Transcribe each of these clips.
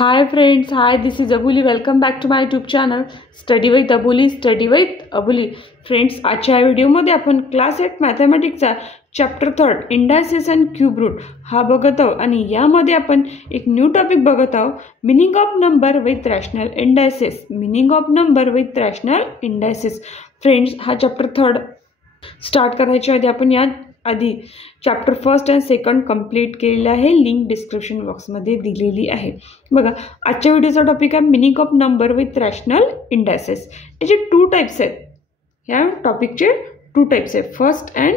Hi friends, hi, this is Abuli. Welcome back to my YouTube channel Study with Abuli, Study with Abuli. Friends, आजच्या व्हिडिओमध्ये आपण class 8 मॅथमॅटिक्सचा chapter 3 indices and cube root हा बघत आहोत आणि यामध्ये आपण एक न्यू टॉपिक बघत आहोत, meaning of number with rational indices. Meaning of number with rational indices. Friends, हा चॅप्टर 3 स्टार्ट करायच्या आधी आपण या आधी चॅप्टर 1 अँड 2 कंप्लीट केलेला आहे. लिंक डिस्क्रिप्शन बॉक्समध्ये दिलेली आहे. बघा, आजच्या व्हिडिओचा टॉपिक आहे meaning of number with rational indices. याचे 2 टाइप्स आहेत. ह्या टॉपिकचे 2 टाइप्स आहेत, फर्स्ट अँड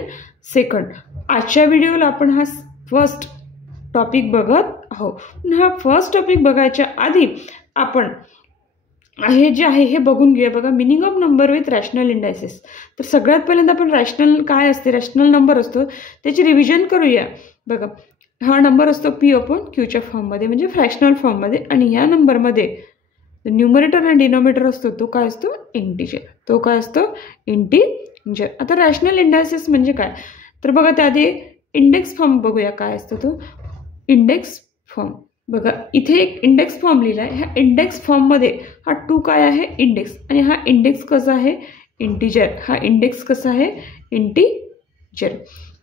सेकंड. आजच्या व्हिडिओला आपण हा फर्स्ट टॉपिक बघत आहोत. हा फर्स्ट टॉपिक बघायच्या आधी आपण हे जे आहे हे बघून घेऊया. बघा, meaning of number with rational indices. तर सगळ्यात पहिल्यांदा आपण रॅशनल काय असते, रॅशनल नंबर असतो त्याची रिव्हिजन करूया. बघा, हा नंबर असतो P/Qच्या फॉर्ममध्ये, म्हणजे फ्रॅक्शनल फॉर्ममध्ये, आणि ह्या नंबरमध्ये न्यूमरेटर आणि डिनॉमिनेटर असतो तो काय असतो, इंटिजर. तो काय असतो, इंटिजर. आता रॅशनल इंडायसेस म्हणजे काय, तर बघा त्याआधी इंडेक्स फॉर्म बघूया. काय असतो तो इंडेक्स फॉर्म. बघा, इथे एक इंडेक्स फॉर्म लिहिला आहे. ह्या इंडेक्स फॉर्ममध्ये हा 2 काय आहे, इंडेक्स, आणि हा इंडेक्स कसा आहे, इंटिजर. हा इंडेक्स कसा आहे, इंटिजर.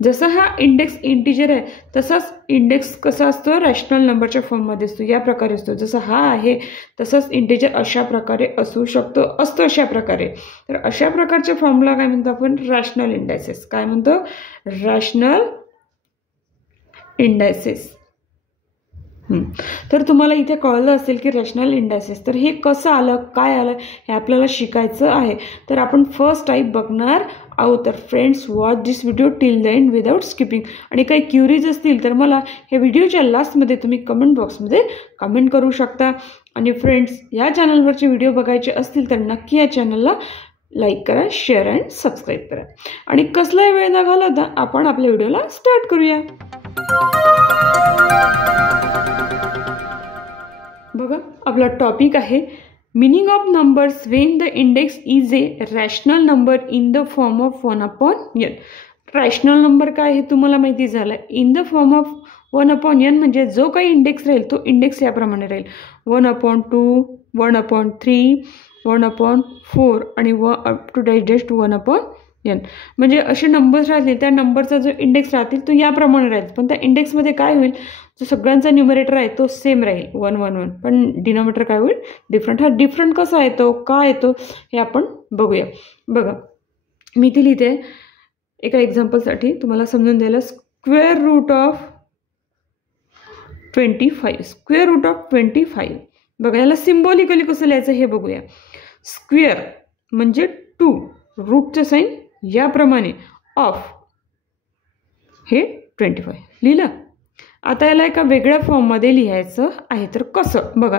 जसा हा इंडेक्स इंटिजर आहे तसाच इंडेक्स कसा असतो, रॅशनल नंबरच्या फॉर्ममध्ये असतो. या प्रकारे असतो. जसा हा आहे तसाच इंटिजर अशा प्रकारे असू शकतो, असतो अशा प्रकारे. तर अशा प्रकारच्या फॉर्मला काय म्हणतो आपण, रॅशनल इंडायसेस. काय म्हणतो, रॅशनल इंडायसेस. तर तुम्हाला इथे कळलं असेल की रॅशनल इंडायसेस, तर हे कसं आलं, काय आलं, हे आपल्याला शिकायचं आहे. तर आपण फर्स्ट टाईप बघणार आहोत. तर friends, watch this video till the end without skipping. आणि काही क्युरीज असतील तर मला ह्या व्हिडिओच्या लास्टमध्ये तुम्ही कमेंट बॉक्समध्ये कमेंट करू शकता. आणि फ्रेंड्स, या चॅनलवरचे व्हिडिओ बघायचे असतील तर नक्की या चॅनलला लाईक करा, शेअर अँड सबस्क्राईब करा. आणि कसलाही वेळ न घालवता आपण आपल्या व्हिडिओला स्टार्ट करूया. बघा, आपला टॉपिक आहे meaning of numbers when the index is a rational number in the form of 1/n. Rational number काय हे तुम्हाला माहिती झालं. In the form of 1/n म्हणजे जो काही इंडेक्स राहील तो इंडेक्स याप्रमाणे राहील, 1/2, 1/3, 1/4 आणि अप टू डायजेस्ट 1/n. म्हणजे असे नंबर्स राहतील, त्या नंबरचा जो इंडेक्स राहतील तो याप्रमाणे राहील. पण त्या इंडेक्समध्ये काय होईल, जो सगळ्यांचा न्यूमरेटर आहे तो सेम राहील, 1 1 1, पण डिनॉमिनेटर काय होईल, डिफरंट. हा डिफरंट कसा येतो, काय येतो, हे आपण बघूया. बघा, मी इथे लिहिते एका एक्झाम्पलसाठी तुम्हाला समजून द्यायला. Square root of 25. Square root of 25. बघा, याला सिम्बॉलिकली कसं लिहायचं हे बघूया. स्क्वेअर म्हणजे 2, रूटचं साईन याप्रमाणे, ऑफ हे 25 लिहिलं. आता याला एका वेगळ्या फॉर्ममध्ये लिहायचं आहे. तर कसं, बघा,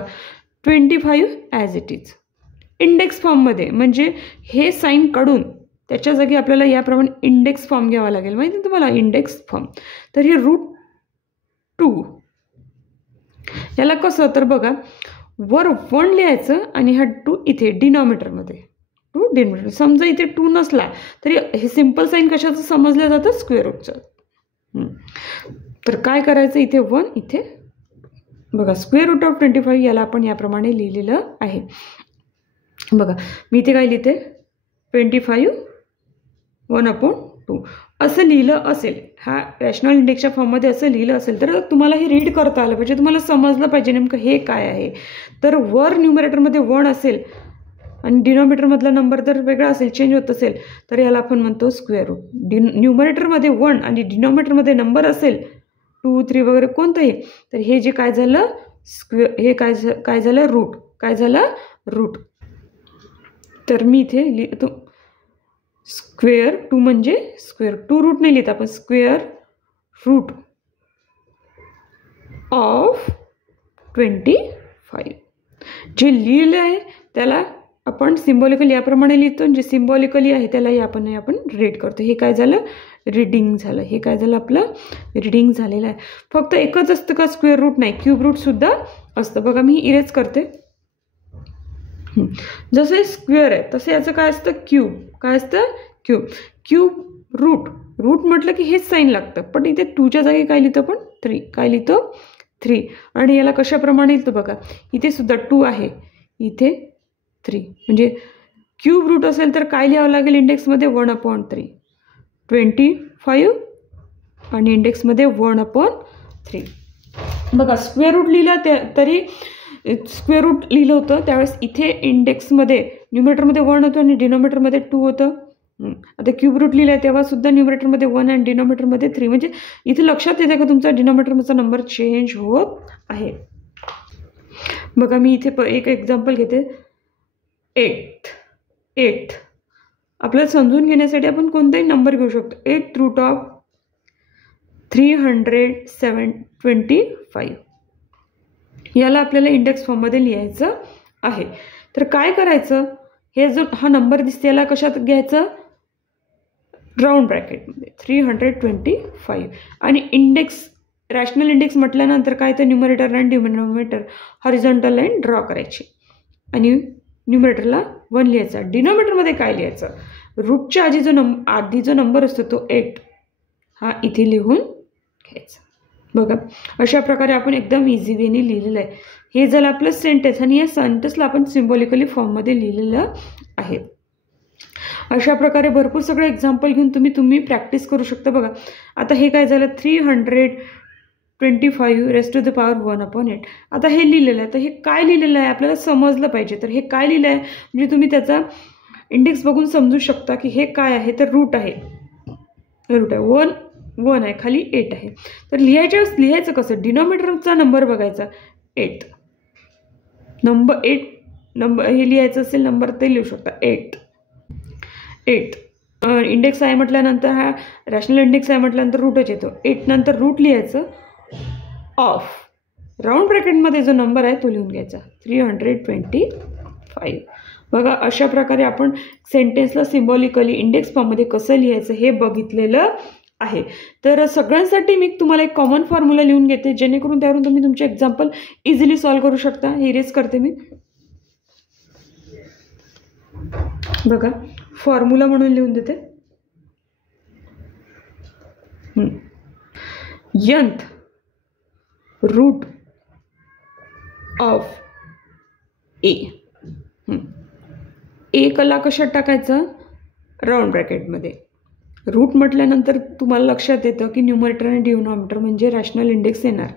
25 ॲज इट इज इंडेक्स फॉर्ममध्ये, म्हणजे हे साईन काढून त्याच्या जागी आपल्याला याप्रमाणे इंडेक्स फॉर्म घ्यावा लागेल. माहिती आहे तुम्हाला, इंडेक्स फॉर्म. तर हे √2 याला कसं, तर बघा, वर 1 लिहायचं आणि हा 2 इथे डिनॉमिनेटरमध्ये, 2 डिनॉमिनेटर. समजा इथे 2 नसला तरी हे सिम्पल साईन कशाचं समजलं जातं, स्क्वेअर रूटचं. तर काय करायचं, इथे 1, इथे बघा स्क्वेअर रूट ऑफ 25 याला आपण याप्रमाणे लिहिलेलं आहे. बघा, मी इथे काय लिहिते, 25 1/2 असं लिहिलं असेल. हा रॅशनल इंडेक्सच्या फॉर्ममध्ये असं लिहिलं असेल तर तुम्हाला हे रीड करता आलं पाहिजे, तुम्हाला समजलं पाहिजे नेमकं हे काय आहे. तर वर न्यूमरेटरमध्ये 1 असेल आणि डिनॉमिनेटरमधला नंबर जर वेगळा असेल, चेंज होत असेल, तर याला आपण म्हणतो स्क्वेअर रूट. न्यूमरेटरमध्ये 1 आणि डिनॉमिनेटरमध्ये नंबर असेल 2 3 वगैरे कोणतंही, तर हे जे काय झालं, स्क्वेअर, हे काय झालं, रूट. काय झालं, रूट. तर मी इथे लिहितो स्क्वेअर 2 म्हणजे स्क्वेअर 2 रूट नाही लिहित आपण, स्क्वेअर रूट ऑफ 25. जे लिहिलं आहे त्याला आपण सिम्बॉलिकली याप्रमाणे लिहितो, जे सिम्बॉलिकली आहे त्यालाही आपण रीड करतो. हे काय झालं, रीडिंग झालं. हे काय झालं, आपलं रीडिंग झालेलं आहे. फक्त एकच असतं का, स्क्वेअर रूट नाही, क्यूब रूटसुद्धा असतं. बघा, मी इरेज करते. जसं हे स्क्वेअर आहे तसं याचं काय असतं, क्यूब. काय असतं, क्यूब. Cube route. रूट म्हटलं की हेच साईन लागतं, पण इथे 2च्या जागी काय लिहितो आपण, 3. काय लिहितो, 3 आणि याला कशाप्रमाणे येतं बघा, इथे सुद्धा 2 आहे, इथे 3 म्हणजे क्यूब रूट असेल तर काय लिहावं लागेल इंडेक्समध्ये 1/3 25 आणि इंडेक्समध्ये 1/3 बघा. स्क्वेअर रूट लिहिलं तरी स्क्वेअर रूट लिहिलं होतं त्यावेळेस इथे इंडेक्समध्ये न्यूमरेटरमध्ये 1 होतं आणि डिनॉमिनेटरमध्ये 2 होतं. आता क्यूब रूट लिहिलं आहे तेव्हा सुद्धा न्यूमरेटरमध्ये 1 आणि डिनॉमिनेटरमध्ये 3 म्हणजे इथे लक्षात येते का तुमचा डिनॉमिनेटरचा नंबर चेंज होत आहे. बघा मी इथे एक एक्झाम्पल घेते. 8 आपल्याला समजून घेण्यासाठी आपण कोणताही नंबर घेऊ शकतो. 8√325 याला आपल्याला इंडेक्स फॉर्ममध्ये लिहायचं आहे. तर काय करायचं, हे जो हा नंबर दिसते याला कशात घ्यायचं, राऊंड ब्रॅकेटमध्ये 325 आणि इंडेक्स रॅशनल इंडेक्स म्हटल्यानंतर काय तर न्यूमरेटर आणि डिनॉमिनेटर हॉरिझॉन्टल लाईन ड्रॉ करायची आणि न्यूमरेटरला 1 लिहायचा. डिनॉमिनेटरमध्ये काय लिहायचं, रूटच्या आधी जो नंबर असतो तो 8 हा इथे लिहून घ्यायचा. बघा अशा प्रकारे आपण एकदम इझी वेने लिहिलेलं आहे. हे झालं आपलं सेंटेन्स आणि या सेंटेन्सला आपण सिम्बॉलिकली फॉर्ममध्ये लिहिलेलं आहे. अशा प्रकारे भरपूर सगळे एक्झाम्पल घेऊन तुम्ही प्रॅक्टिस करू शकता. बघा आता हे काय झालं 325⁻⁴ आता हे लिहिलेलं आहे. तर हे काय लिहिलेलं आहे आपल्याला समजलं पाहिजे. तर हे काय लिहिलं आहे म्हणजे तुम्ही त्याचा इंडेक्स बघून समजू शकता की हे काय आहे. तर रूट आहे 1 आहे, खाली 8 आहे. तर लिहायचं कसं, डिनॉमिनेटरचा नंबर बघायचा 8 नंबर हे लिहायचं असेल नंबर ते लिहू शकता 8 इंडेक्स आहे म्हटल्यानंतर हा रॅशनल इंडेक्स आहे म्हटल्यानंतर रूटच येतो. 8 नंतर रूट लिहायचं ऑफ राऊंड ब्रॅकेटमध्ये जो नंबर आहे तो लिहून घ्यायचा 325. बघा अशा प्रकारे आपण सेंटेन्सला सिम्बॉलिकली इंडेक्स फॉर्ममध्ये कसं लिहायचं हे बघितलेलं आहे. तर सगळ्यांसाठी मी तुम्हाला एक कॉमन फॉर्म्युला लिहून घेते जेणेकरून त्यावरून तुम्ही तुमचे एक्झाम्पल इझिली सॉल्व्ह करू शकता. हे इरेज करते मी. बघा फॉर्म्युला म्हणून लिहून देते. nth रूट ऑफ ए कला कशात टाकायचं, राऊंड ब्रॅकेटमध्ये. रूट म्हटल्यानंतर तुम्हाला लक्षात येतं की न्यूमरेटर आणि डिनॉमिनेटर म्हणजे रॅशनल इंडेक्स येणार.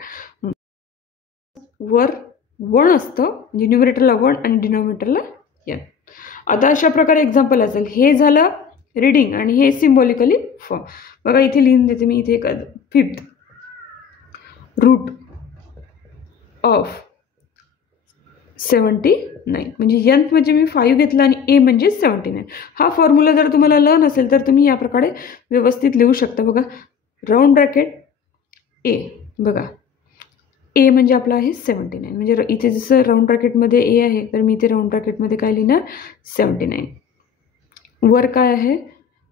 वर 1 असतं म्हणजे न्यूमरेटरला 1 आणि डिनॉमिनेटरला n. आता अशा प्रकारे एक्झाम्पल असेल. हे झालं रीडिंग आणि हे सिम्बॉलिकली फॉर्म. बघा इथे लिहून देते मी. इथे 5th रूट ऑफ 79 म्हणजे nth म्हणजे मी 5 घेतला आणि ए म्हणजे 79. हा फॉर्म्युला जर तुम्हाला लर्न असेल तर तुम्ही या प्रकारे व्यवस्थित लिहू शकता. बघा राऊंड ब्रॅकेट ए, बघा ए म्हणजे आपला आहे 79 म्हणजे इथे जसं राऊंड ब्रॅकेटमध्ये ए आहे तर मी इथे राऊंड ब्रॅकेटमध्ये काय लिहिणार 79. वर काय आहे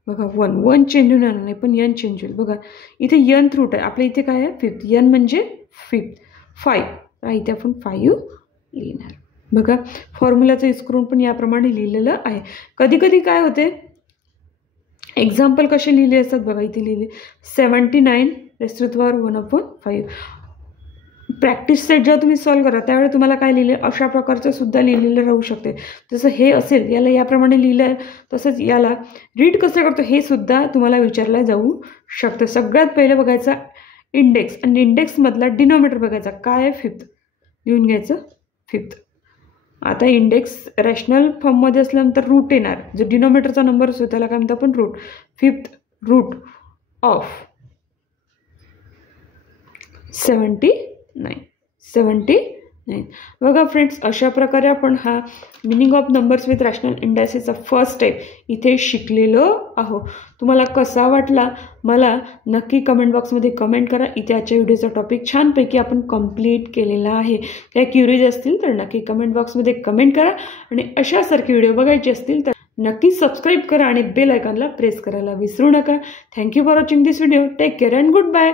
बघा 1 चेंज होणार नाही पण n चेंज होईल. बघा इथे nth रूट आहे आपल्या इथे काय आहे 5th. n म्हणजे 5 इथे आपण 5 लिहिणार. बघा फॉर्म्युलाचा यूज करून पण याप्रमाणे लिहिलेलं आहे. कधी कधी काय होते एक्झाम्पल कसे लिहिले असतात. बघा इथे लिहिले 79⁻⁴ प्रॅक्टिस सेट जेव्हा तुम्ही सॉल्व्ह करा त्यावेळी तुम्हाला काय लिहिले अशा प्रकारचं सुद्धा लिहिलेलं राहू शकते. जसं हे असेल याला याप्रमाणे लिहिलं आहे तसंच याला रीड कसं करतो हे सुद्धा तुम्हाला विचारलं जाऊ शकतं. सगळ्यात पहिलं बघायचा इंडेक्स आणि इंडेक्समधला डिनॉमिनेटर बघायचा काय आहे 5th लिहून घ्यायचं 5th. आता इंडेक्स रॅशनल फॉर्ममध्ये असल्यानंतर रूट येणार. जो डिनॉमिनेटरचा नंबर असतो त्याला काय म्हणतो आपण रूट. 5th route of 79. बघा फ्रेंड्स अशा प्रकारे आपण हा meaning of numbers with rational इंडायसेसचा फर्स्ट स्टेप इथे शिकलेलो आहोत. तुम्हाला कसा वाटला मला नक्की कमेंट बॉक्समध्ये कमेंट करा. इथे आजच्या व्हिडिओचा टॉपिक छानपैकी आपण कंप्लीट केलेला आहे. काय क्युरियस असतील तर नक्की कमेंट बॉक्समध्ये कमेंट करा आणि अशासारखे व्हिडिओ बघायचे असतील तर नक्की सबस्क्राईब करा आणि बेल आयकॉनला प्रेस करायला विसरू नका. Thank you for watching this video. Take care and good bye.